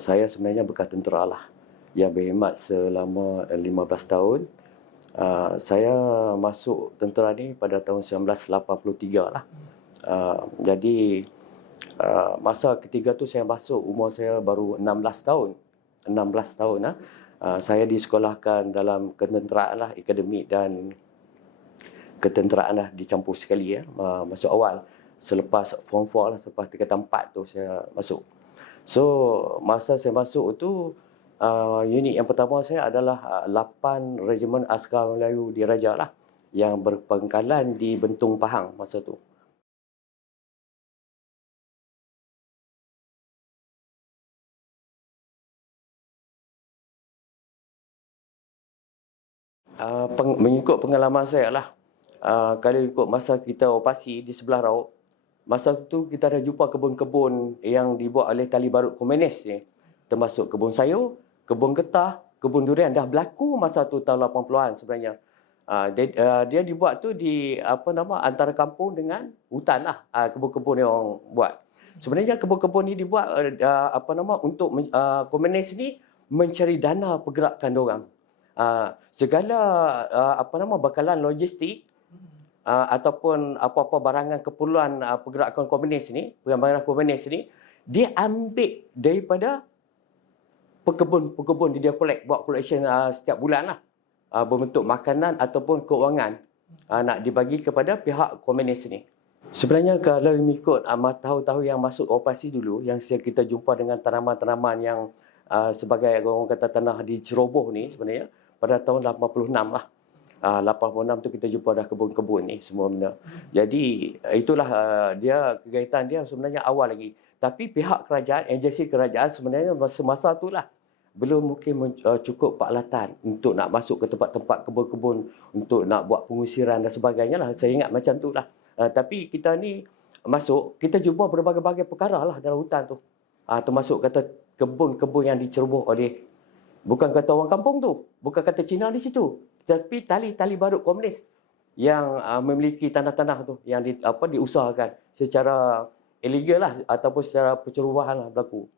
saya sebenarnya bekas tentera lah yang berkhidmat selama eh, 15 tahun. Uh, saya masuk tentera ni pada tahun 1983 lah. Uh, jadi uh, masa ketiga tu saya masuk umur saya baru 16 tahun. 16 tahun lah. Uh, saya disekolahkan dalam ketenteraan lah, akademik dan ketenteraan lah dicampur sekali ya. Uh, masuk awal selepas form 4 lah, selepas tingkatan 4 tu saya masuk. So masa saya masuk tu uh, unit yang pertama saya adalah uh, 8 Regimen Askar Melayu Diraja lah yang berpangkalan di Bentung Pahang masa tu. Uh, peng, mengikut pengalaman saya lah, uh, kalau ikut masa kita operasi di sebelah raut, masa tu kita ada jumpa kebun-kebun yang dibuat oleh tali barut komunis ni. Termasuk kebun sayur, kebun getah, kebun durian dah berlaku masa tu tahun 80-an sebenarnya. Uh, dia, uh, dia dibuat tu di apa nama antara kampung dengan hutan lah uh, kebun-kebun yang orang buat. Sebenarnya kebun-kebun ni dibuat uh, apa nama untuk komunis ni mencari dana pergerakan orang. Uh, segala uh, apa nama bakalan logistik uh, ataupun apa-apa barangan keperluan uh, pergerakan komunis ni, pergerakan komunis ni, dia ambil daripada pekebun-pekebun dia collect, buat collection uh, setiap bulan lah. Uh, berbentuk makanan ataupun keuangan uh, nak dibagi kepada pihak komunis ni. Sebenarnya kalau mengikut uh, tahun-tahun yang masuk operasi dulu, yang kita jumpa dengan tanaman-tanaman yang uh, sebagai orang kata tanah di ceroboh ni sebenarnya, pada tahun 86 lah. Uh, 86 tu kita jumpa dah kebun-kebun ni semua benda. Jadi itulah uh, dia kegiatan dia sebenarnya awal lagi. Tapi pihak kerajaan, agensi kerajaan sebenarnya masa-masa tu lah belum mungkin uh, cukup peralatan untuk nak masuk ke tempat-tempat kebun-kebun untuk nak buat pengusiran dan sebagainya lah. Saya ingat macam tu lah. Uh, tapi kita ni masuk, kita jumpa berbagai-bagai perkara lah dalam hutan tu. Uh, termasuk kata kebun-kebun yang diceroboh oleh Bukan kata orang kampung tu. Bukan kata Cina di situ. Tetapi tali-tali barut komunis yang uh, memiliki tanah-tanah tu yang di, apa diusahakan secara illegal lah ataupun secara percerobohan lah berlaku.